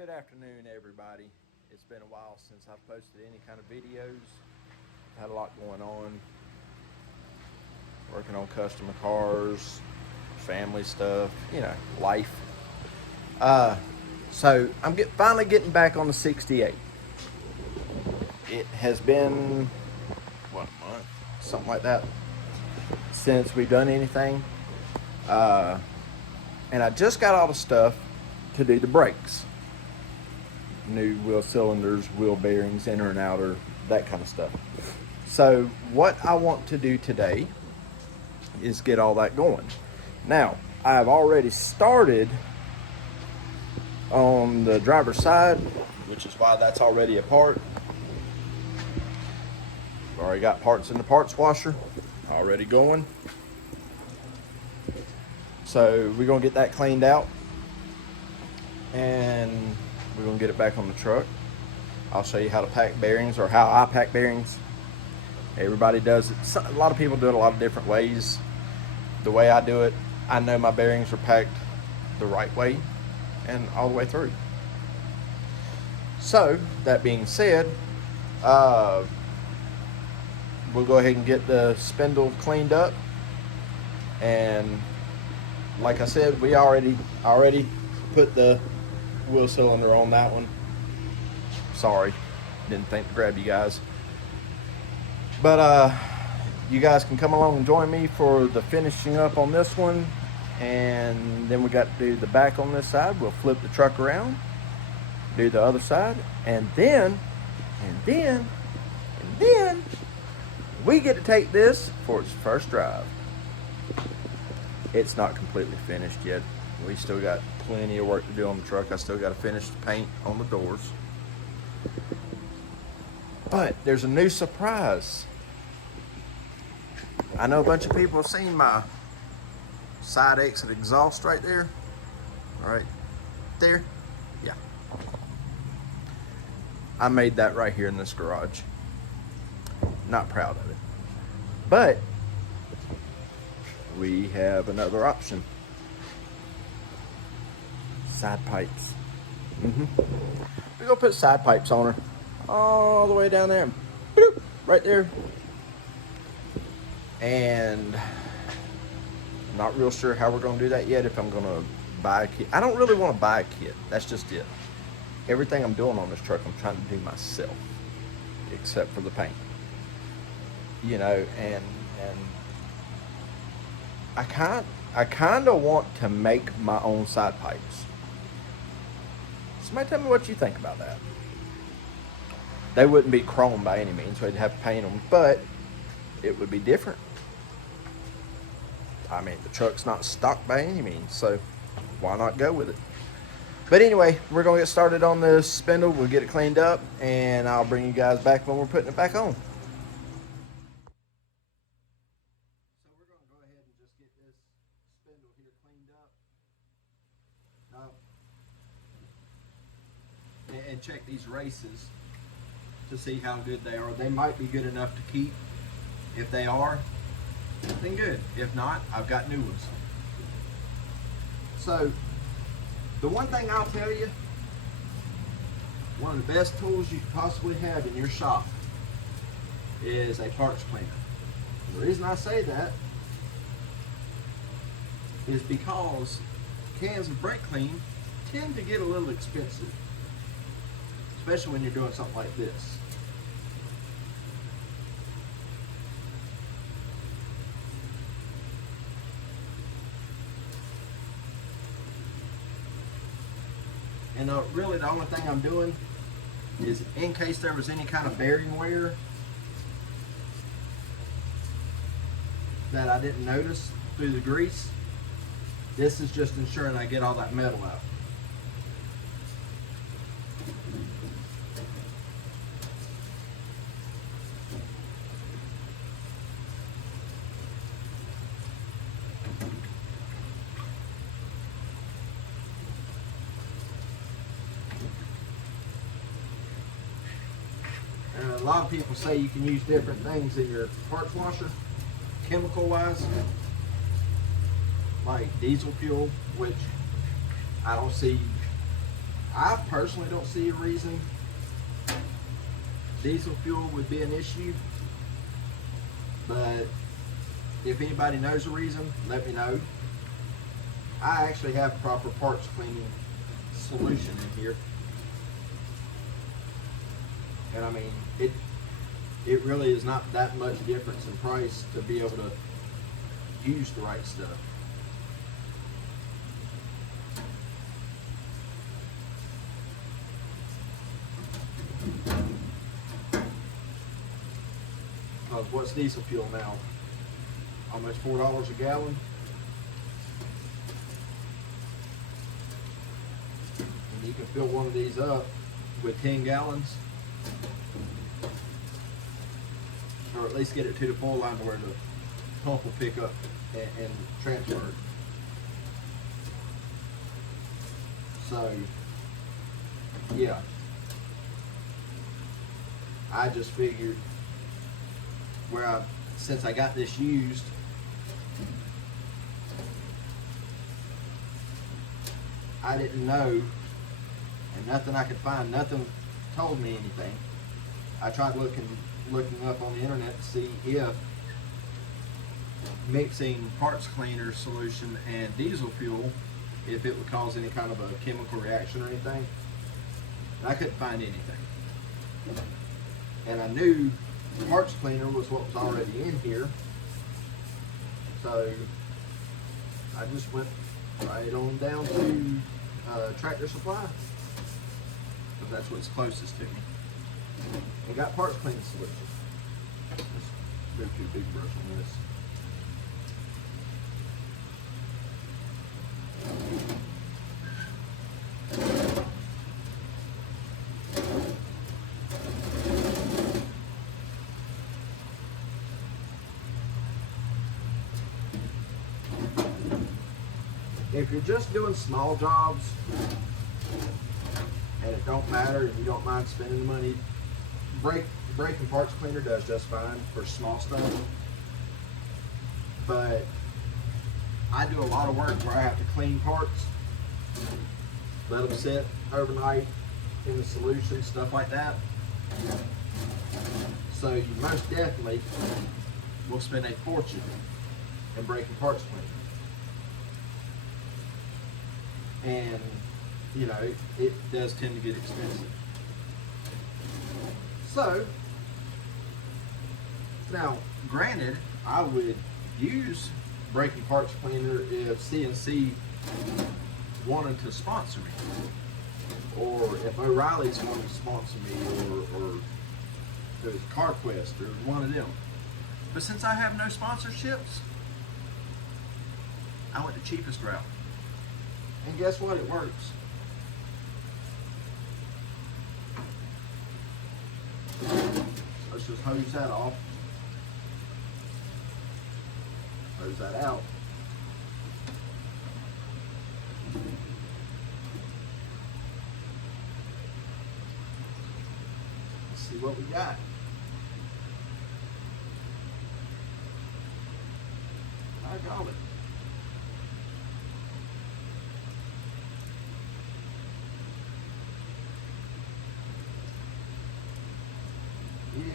Good afternoon, everybody. It's been a while since I've posted any kind of videos. I've had a lot going on, working on customer cars, family stuff, life. Uh, so I'm finally getting back on the 68. It has been, what, a month? Something like that, since we've done anything. And I just got all the stuff to do the brakes. New wheel cylinders, wheel bearings, inner and outer, that kind of stuff. So what I want to do today is get all that going. Now, I've already started on the driver's side, which is why that's already apart. Already got parts in the parts washer, already going. So we're gonna get that cleaned out and we're gonna get it back on the truck. I'll show you how to pack bearings, or how I pack bearings. Everybody does it. A lot of people do it a lot of different ways. The way I do it, I know my bearings are packed the right way and all the way through. So that being said, we'll go ahead and get the spindle cleaned up. And like I said, we already put the wheel cylinder on that one. Sorry, didn't think to grab you guys. But you guys can come along and join me for the finishing up on this one. And then we got to do the back on this side. We'll flip the truck around, do the other side, and then we get to take this for its first drive. It's not completely finished yet. We still got plenty of work to do on the truck. I still got to finish the paint on the doors. But there's a new surprise. I know a bunch of people have seen my side exit exhaust right there. Right there. Yeah. I made that right here in this garage. Not proud of it. But we have another option. Side pipes. We're gonna put side pipes on her all the way down there. Boop, right there. And I'm not real sure how we're gonna do that yet. If I'm gonna buy a kit. I don't really want to buy a kit. That's just it. Everything I'm doing on this truck, I'm trying to do myself, except for the paint. And I kind of want to make my own side pipes. Somebody tell me what you think about that. They wouldn't be chrome by any means, so I'd have to paint them, but it would be different. I mean, the truck's not stock by any means, so why not go with it? But anyway, we're going to get started on this spindle. We'll get it cleaned up, and I'll bring you guys back when we're putting it back on. So we're going to go ahead and just get this spindle here cleaned up. And check these races to see how good they are. They might be good enough to keep. If they are, then good. If not, I've got new ones. So the one thing I'll tell you, one of the best tools you could possibly have in your shop is a parts cleaner. The reason I say that is because cans of brake clean tend to get a little expensive, especially when you're doing something like this. And really the only thing I'm doing is in case there was any kind of bearing wear that I didn't notice through the grease, this is just ensuring I get all that metal out. A lot of people say you can use different things in your parts washer, chemical wise, like diesel fuel, which I don't see I personally don't see a reason diesel fuel would be an issue, but if anybody knows a reason, let me know. I actually have proper parts cleaning solution in here, and I mean it really is not that much difference in price to be able to use the right stuff. What's diesel fuel now? Almost $4 a gallon. And you can fill one of these up with 10 gallons. Or at least get it to the full line where the pump will pick up and transfer it. So, yeah. I just figured since I got this used, I didn't know, and nothing I could find, nothing told me anything. I tried looking up on the internet to see if mixing parts cleaner solution and diesel fuel, if it would cause any kind of a chemical reaction or anything. And I couldn't find anything. And I knew parts cleaner was what was already in here, so I just went right on down to Tractor Supply, because that's what's closest to me, and got parts cleaning solution. Let's do too big brush on this. If you're just doing small jobs and it don't matter and you don't mind spending the money, brake and parts cleaner does just fine for small stuff. But I do a lot of work where I have to clean parts, let them sit overnight in the solution, stuff like that. So you most definitely will spend a fortune in brake and parts cleaner. And you know, it does tend to get expensive. So now, granted, I would use brake and parts cleaner if CNC wanted to sponsor me, or if O'Reilly's wanted to sponsor me, or there's CarQuest or one of them. But since I have no sponsorships, I went the cheapest route. And guess what? It works. Let's just hose that off. Hose that out. Let's see what we got. I got it.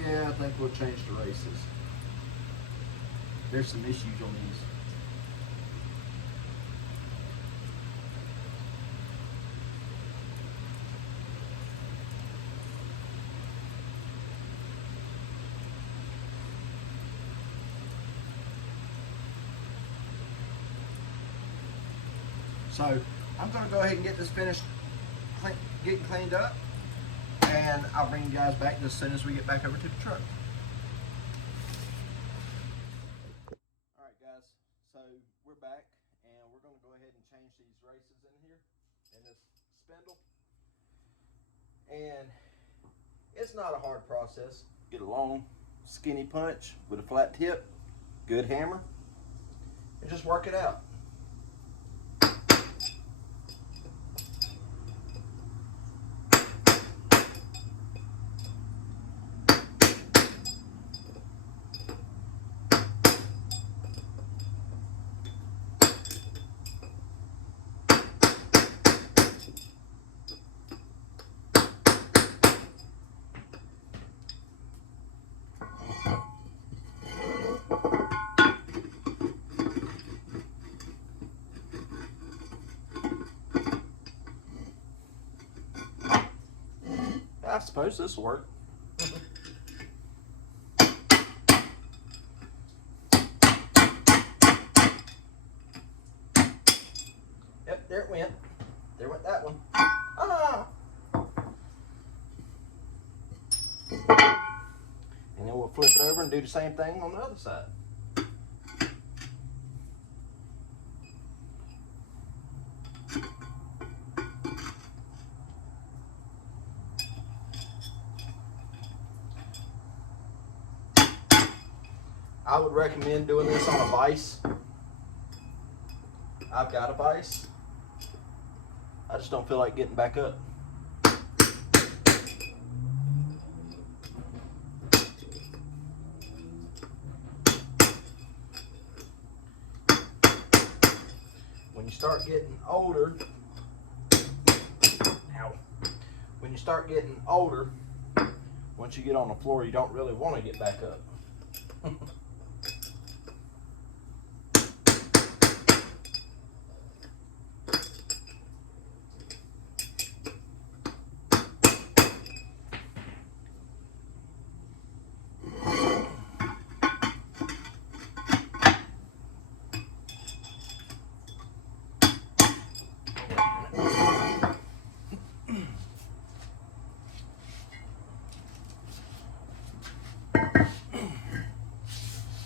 Yeah, I think we'll change the races. There's some issues on these. So I'm going to go ahead and get this finished, getting cleaned up. And I'll bring you guys back as soon as we get back over to the truck. Alright guys, so we're back and we're going to go ahead and change these races in here, in this spindle. And it's not a hard process. Get a long skinny punch with a flat tip, good hammer, and just work it out. I suppose this will work. Yep, there it went. There went that one. Ah! And then we'll flip it over and do the same thing on the other side. I would recommend doing this on a vise. I've got a vise. I just don't feel like getting back up. When you start getting older, when you start getting older, once you get on the floor, you don't really want to get back up.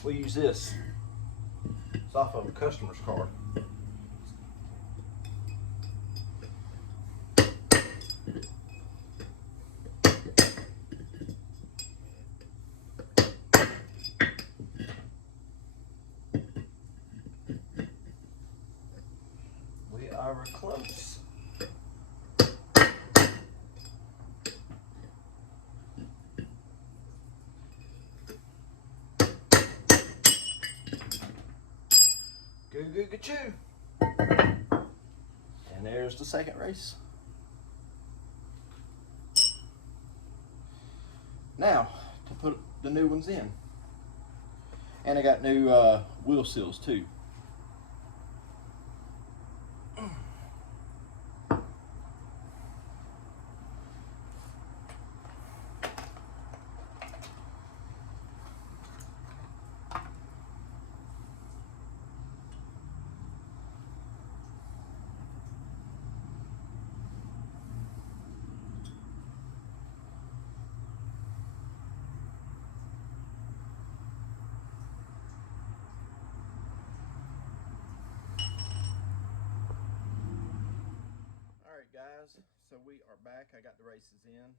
We use this. It's off of a customer's card. We are close. Goo goo choo. And there's the second race. Now to put the new ones in. And I got new wheel seals too. Guys, so we are back. I got the races in.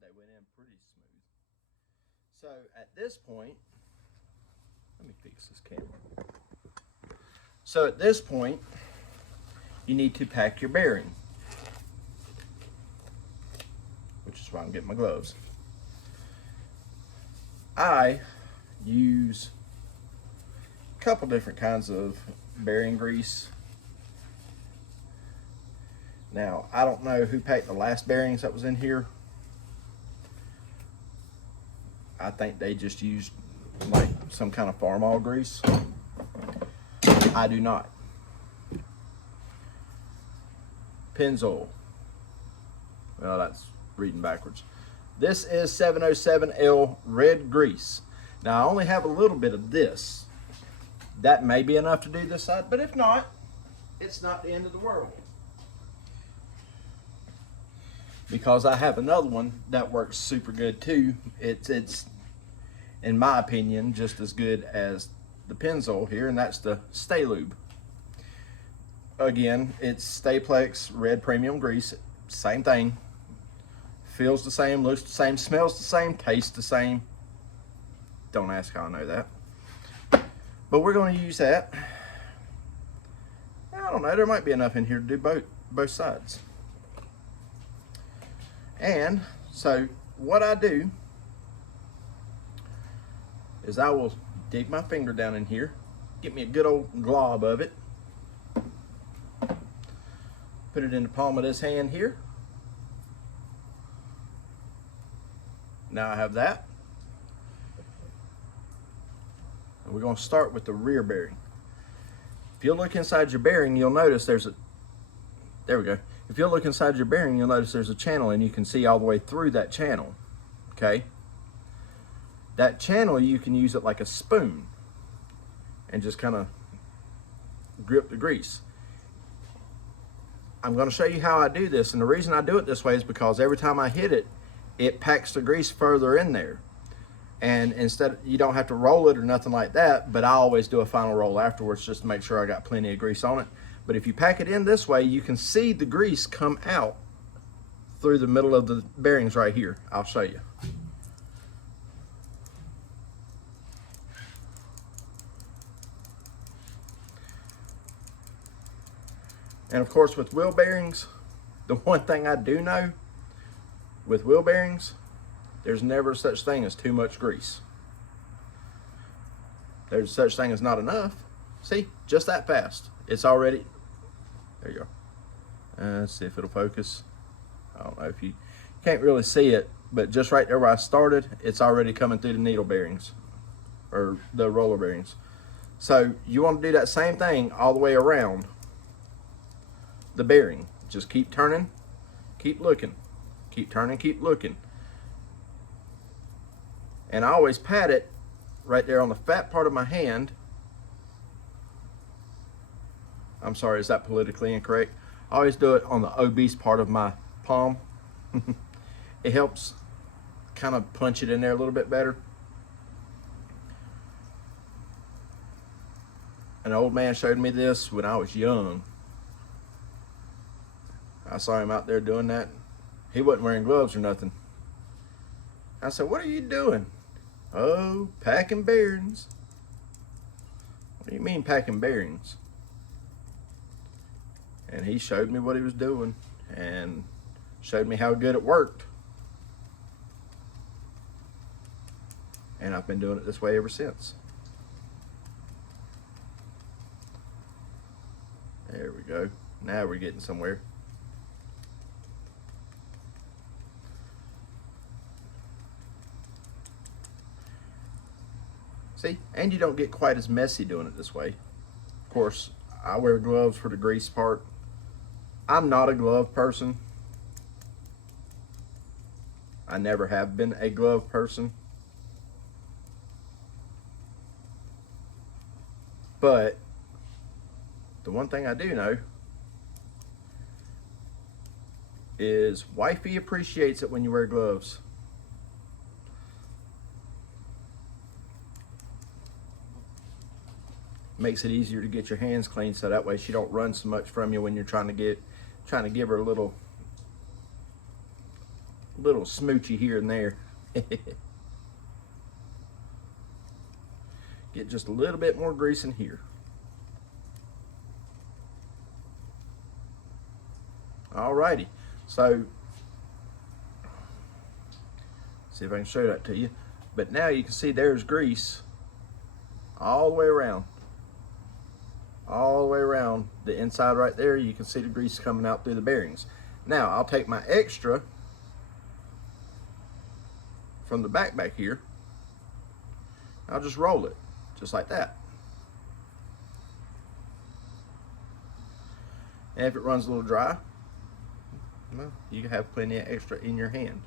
They went in pretty smooth. So at this point, let me fix this camera. So at this point, you need to pack your bearing, which is why I'm getting my gloves. I use a couple different kinds of bearing grease. Now, I don't know who packed the last bearings that was in here. I think they just used like some kind of farm oil grease. I do not. Pennzoil. Well, that's reading backwards. This is 707L red grease. Now, I only have a little bit of this. That may be enough to do this side, but if not, it's not the end of the world. Because I have another one that works super good too. It's in my opinion just as good as the Pennzoil here, and that's the Stay Lube. Again, it's Stayplex red premium grease. Same thing. Feels the same, looks the same, smells the same, tastes the same. Don't ask how I know that. But we're going to use that. I don't know, there might be enough in here to do both sides. And so what I do is I will dig my finger down in here, get me a good old glob of it, put it in the palm of this hand here. Now I have that. And we're going to start with the rear bearing. If you look inside your bearing, you'll notice there we go. If you look inside your bearing, you'll notice there's a channel, and you can see all the way through that channel, okay? That channel, you can use it like a spoon and just kind of grip the grease. I'm going to show you how I do this, and the reason I do it this way is because every time I hit it, it packs the grease further in there. And instead, you don't have to roll it or nothing like that, but I always do a final roll afterwards just to make sure I got plenty of grease on it. But if you pack it in this way, you can see the grease come out through the middle of the bearings right here. I'll show you. And of course, with wheel bearings, the one thing I do know with wheel bearings, there's never such thing as too much grease. There's such thing as not enough. See, just that fast. It's already, there you go. Let's see if it'll focus. I don't know if you can't really see it, but just right there where I started, it's already coming through the needle bearings or the roller bearings. So you want to do that same thing all the way around the bearing. Just keep turning, keep looking, keep turning, keep looking. And I always pat it right there on the fat part of my hand. I'm sorry, is that politically incorrect? I always do it on the obese part of my palm. It helps kind of punch it in there a little bit better. An old man showed me this when I was young. I saw him out there doing that. He wasn't wearing gloves or nothing. I said, "What are you doing?" "Oh, packing bearings." "What do you mean packing bearings?" And he showed me what he was doing and showed me how good it worked. And I've been doing it this way ever since. There we go. Now we're getting somewhere. See, and you don't get quite as messy doing it this way. Of course, I wear gloves for the grease part. I'm not a glove person. I never have been a glove person. But the one thing I do know is wifey appreciates it when you wear gloves. Makes it easier to get your hands clean, so that way she don't run so much from you when you're trying to give her a little smoochy here and there. Get just a little bit more grease in here. Alrighty, so see if I can show that to you. But now you can see there's grease all the way around. All the way around the inside right there, you can see the grease coming out through the bearings. Now I'll take my extra from the back here. I'll just roll it just like that. And if it runs a little dry, well, you can have plenty of extra in your hand.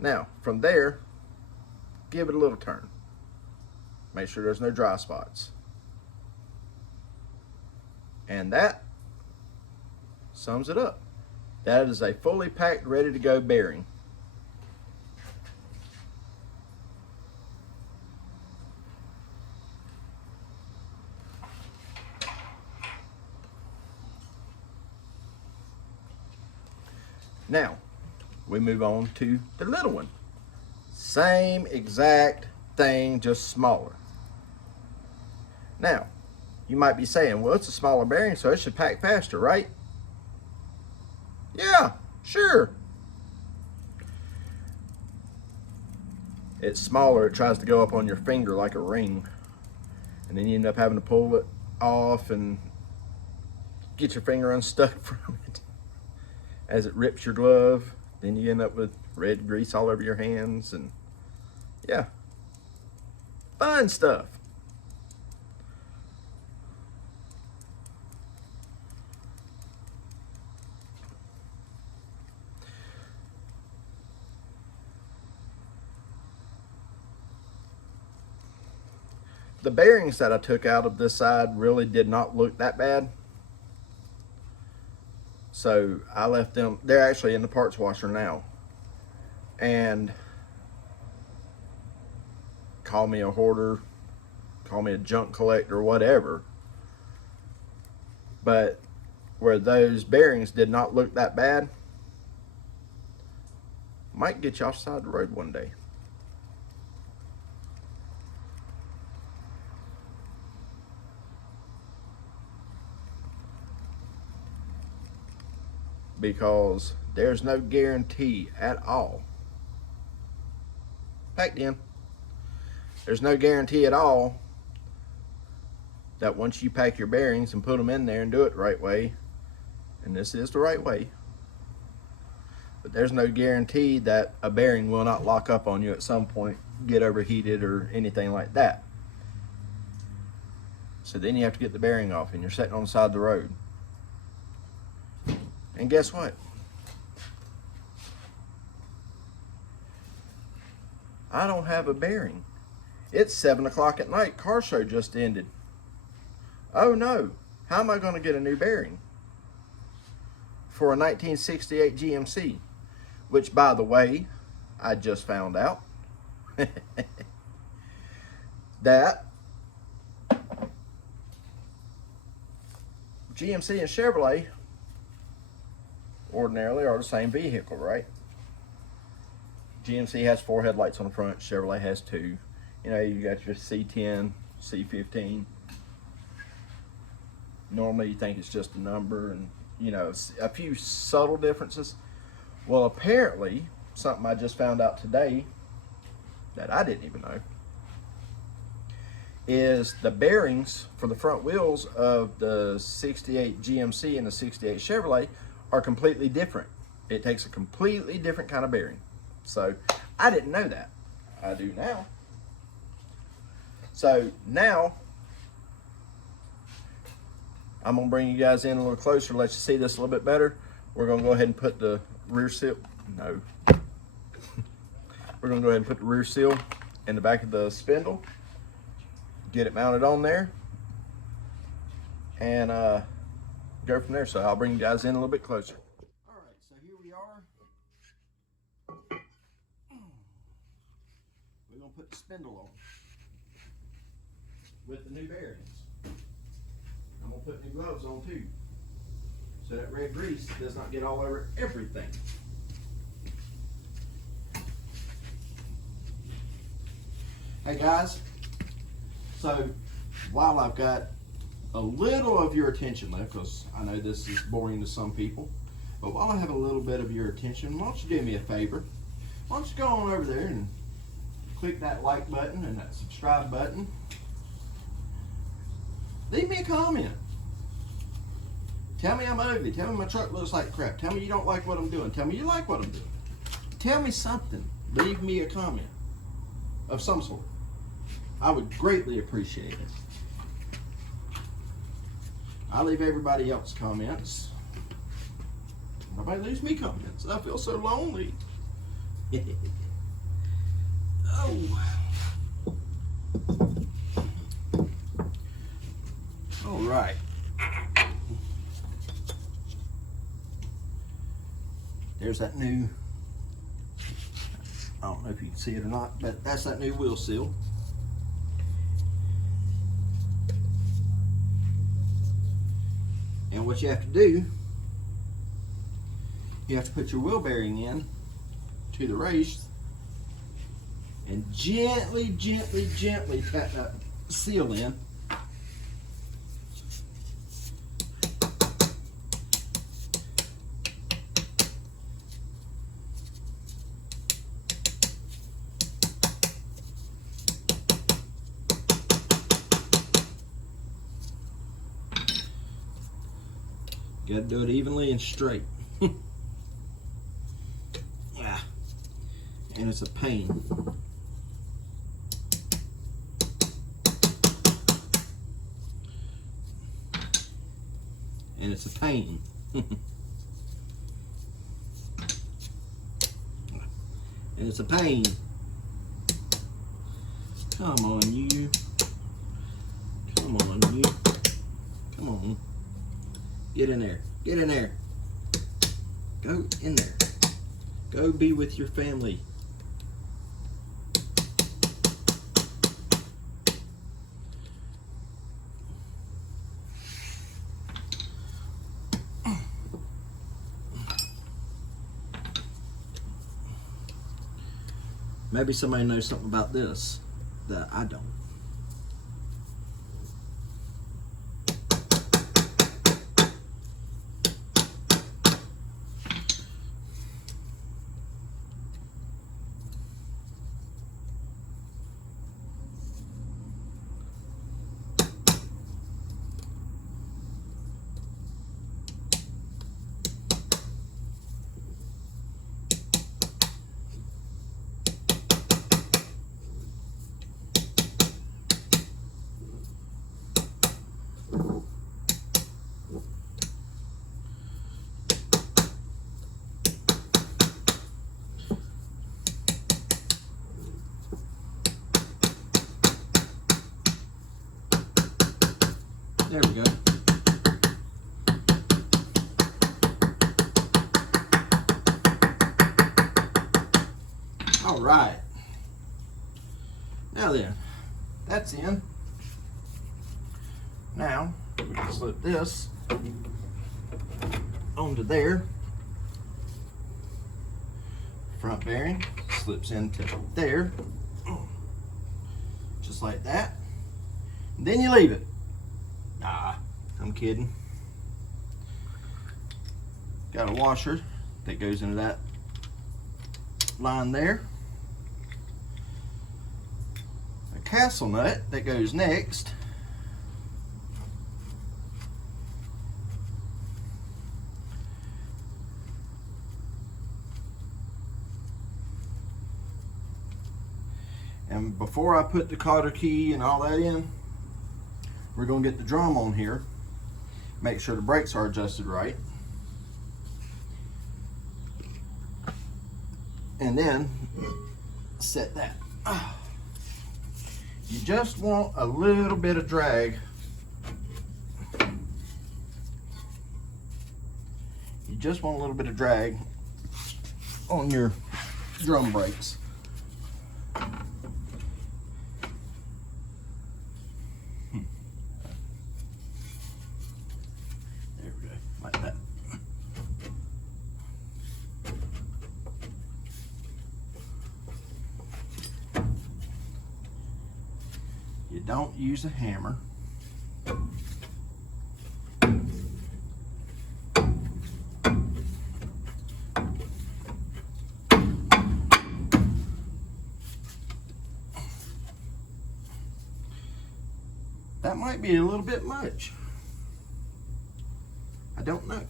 Now from there, give it a little turn. Make sure there's no dry spots. And that sums it up. That is a fully packed, ready to go bearing. Now, we move on to the little one. Same exact thing, just smaller. Now, you might be saying, well, it's a smaller bearing, so it should pack faster, right? Yeah, sure. It's smaller, it tries to go up on your finger like a ring. And then you end up having to pull it off and get your finger unstuck from it as it rips your glove. Then you end up with red grease all over your hands, and yeah, fun stuff. the bearings that I took out of this side really did not look that bad. So I left them. They're actually in the parts washer now. And call me a hoarder, call me a junk collector, whatever. But where those bearings did not look that bad, might get you offside the road one day. Because there's no guarantee at all. Packed in. There's no guarantee at all that once you pack your bearings and put them in there and do it the right way, and this is the right way, but there's no guarantee that a bearing will not lock up on you at some point, get overheated or anything like that. So then you have to get the bearing off and you're sitting on the side of the road. And guess what? I don't have a bearing. It's 7 o'clock at night. Car show just ended. Oh no, how am I going to get a new bearing for a 1968 GMC? Which, by the way, I just found out that GMC and Chevrolet ordinarily are the same vehicle, right? GMC has 4 headlights on the front, Chevrolet has 2. You know, you got your C10, C15. Normally you think it's just a number and, you know, a few subtle differences. Well, apparently, something I just found out today that I didn't even know, is the bearings for the front wheels of the 68 GMC and the 68 Chevrolet are completely different. It takes a completely different kind of bearing. So I didn't know that. I do now. So now I'm gonna bring you guys in a little closer, let you see this a little bit better. We're gonna go ahead and put the rear seal, no. We're gonna go ahead and put the rear seal in the back of the spindle, get it mounted on there, and go from there. So I'll bring you guys in a little bit closer. All right, so here we are. We're gonna put the spindle on with the new bearings. I'm gonna put new gloves on too, so that red grease does not get all over everything. Hey guys, so while I've got a little of your attention left, because I know this is boring to some people, but while I have a little bit of your attention, why don't you do me a favor? Why don't you go on over there and click that like button and that subscribe button. Leave me a comment. Tell me I'm ugly. Tell me my truck looks like crap. Tell me you don't like what I'm doing. Tell me you like what I'm doing. Tell me something. Leave me a comment of some sort. I would greatly appreciate it. I leave everybody else comments. Nobody leaves me comments. I feel so lonely. Oh. All right. There's that new, I don't know if you can see it or not, but that's that new wheel seal. And what you have to do, you have to put your wheel bearing in to the race and gently, gently, gently tap that seal in. Got to do it evenly and straight. Yeah. And it's a pain. And it's a pain. And it's a pain. Come on, you. Come on, you. Come on. Get in there. Get in there. Go in there. Go be with your family. Maybe somebody knows something about this that I don't. There we go. All right. Now then, that's in. Now, we can slip this onto there. Front bearing slips into there, just like that. And then you leave it. Nah, I'm kidding. Got a washer that goes into that line there. A castle nut that goes next. And before I put the cotter key and all that in, we're going to get the drum on here, make sure the brakes are adjusted right, and then set that. You just want a little bit of drag. You just want a little bit of drag on your drum brakes. You don't use a hammer. That might be a little bit much. I don't know.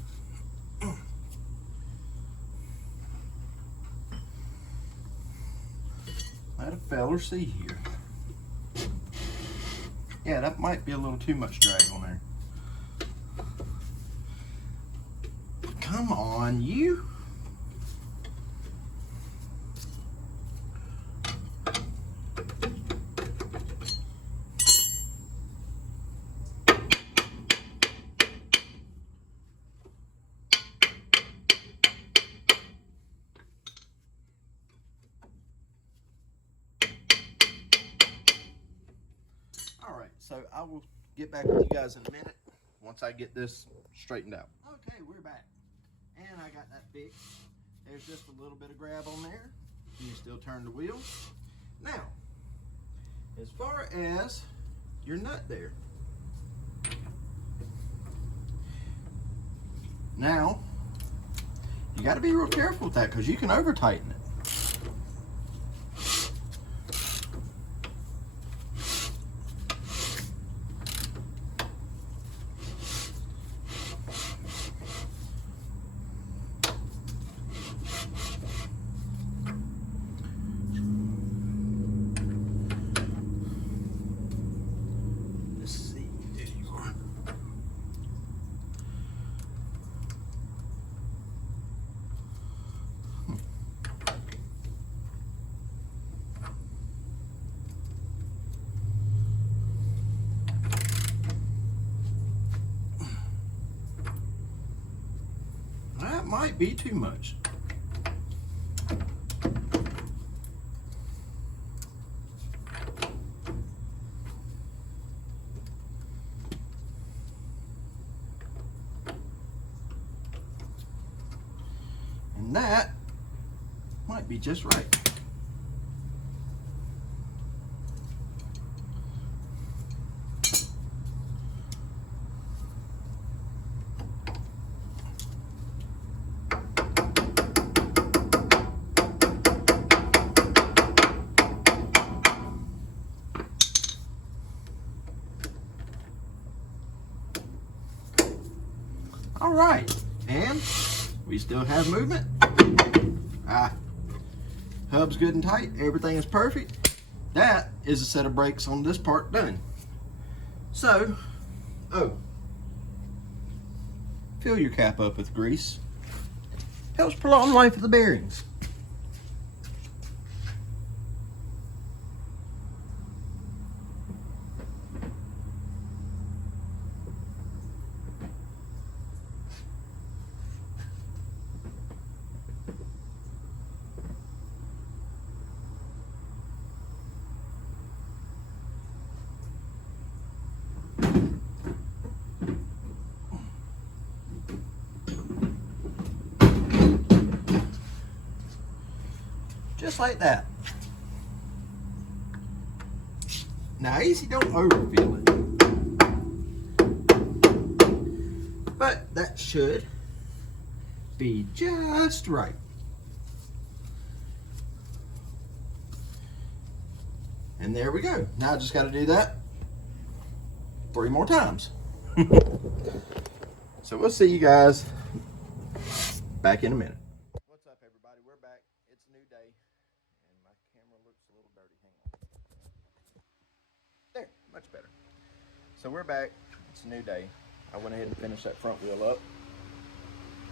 Let a feller see here. Yeah, that might be a little too much drag on there. Come on, you. So I will get back with you guys in a minute once I get this straightened out. Okay, we're back. And I got that fixed. There's just a little bit of grab on there. You can still turn the wheel. Now, as far as your nut there. Now, you got to be real careful with that because you can over tighten it. that might be too much. And that might be just right. All right, and we still have movement. Hub's good and tight, everything is perfect. That is a set of brakes on this part done. So, fill your cap up with grease. Helps prolong the life of the bearings. Just like that. Now easy, don't overfill it. But that should be just right. And there we go. Now I just got to do that 3 more times. So we'll see you guys back in a minute. What's up, everybody? We're back. It's a new day, and my camera looks a little dirty. Hang on. There, much better. So we're back. It's a new day. I went ahead and finished that front wheel up.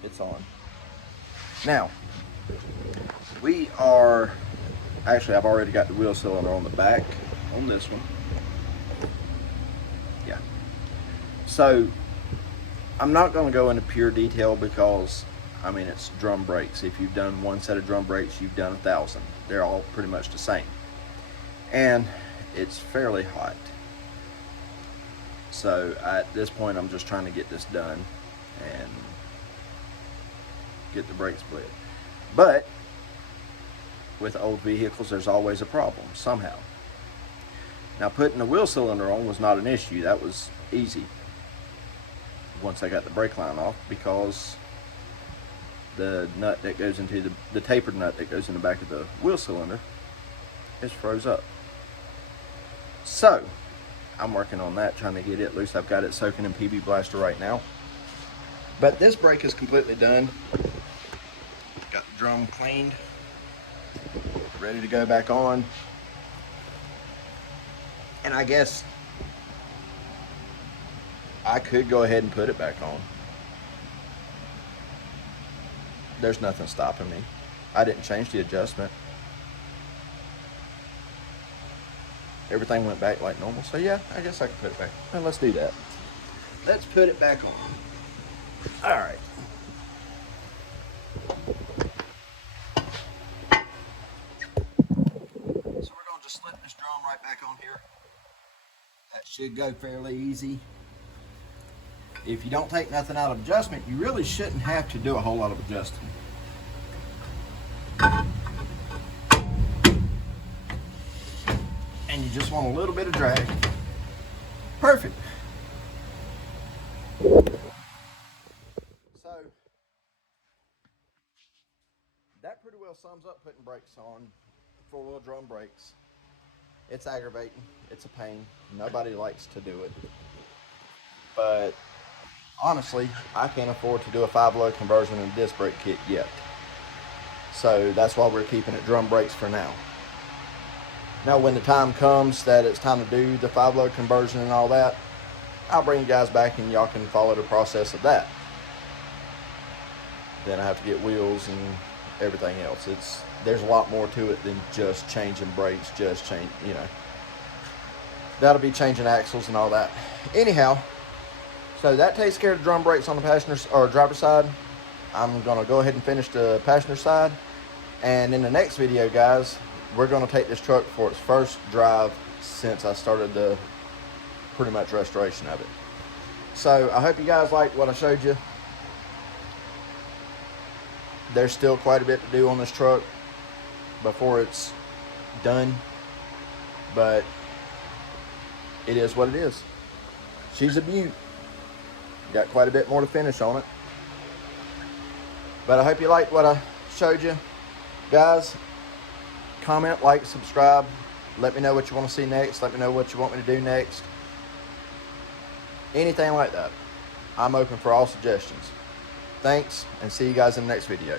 It's on. Now, we are, actually I've already got the wheel cylinder on the back on this one. Yeah. So, I'm not going to go into pure detail because, I mean, it's drum brakes. If you've done one set of drum brakes, you've done 1,000. They're all pretty much the same. And it's fairly hot. So at this point, I'm just trying to get this done and get the brakes bled. But with old vehicles, there's always a problem somehow. Now, putting the wheel cylinder on was not an issue. That was easy once I got the brake line off, because the nut that goes into the tapered nut that goes in the back of the wheel cylinder is froze up. So I'm working on that, trying to get it loose. I've got it soaking in PB Blaster right now. But this brake is completely done. Got the drum cleaned, ready to go back on. And I guess I could go ahead and put it back on. There's nothing stopping me. I didn't change the adjustment. Everything went back like normal. So yeah, I guess I can put it back. Well, let's do that. Let's put it back on. All right. So we're going to just slip this drum right back on here. That should go fairly easy. If you don't take nothing out of adjustment, you really shouldn't have to do a whole lot of adjusting. And you just want a little bit of drag. Perfect. So that pretty well sums up putting brakes on, 4-wheel drum brakes. It's aggravating, it's a pain, nobody likes to do it. But honestly, I can't afford to do a 5-load conversion and disc brake kit yet. So that's why we're keeping it drum brakes for now. Now when the time comes that it's time to do the 5-load conversion and all that, I'll bring you guys back and y'all can follow the process of that. Then I have to get wheels and everything else. There's a lot more to it than just changing brakes, that'll be changing axles and all that. Anyhow, so that takes care of the drum brakes on the passenger or driver's side. I'm going to go ahead and finish the passenger side. And in the next video, guys, we're going to take this truck for its first drive since I started the pretty much restoration of it. So I hope you guys liked what I showed you. There's still quite a bit to do on this truck before it's done, but it is what it is. She's a beaut. Got quite a bit more to finish on it. But I hope you liked what I showed you. Guys, comment, like, subscribe. Let me know what you want to see next. Let me know what you want me to do next. Anything like that. I'm open for all suggestions. Thanks, and see you guys in the next video.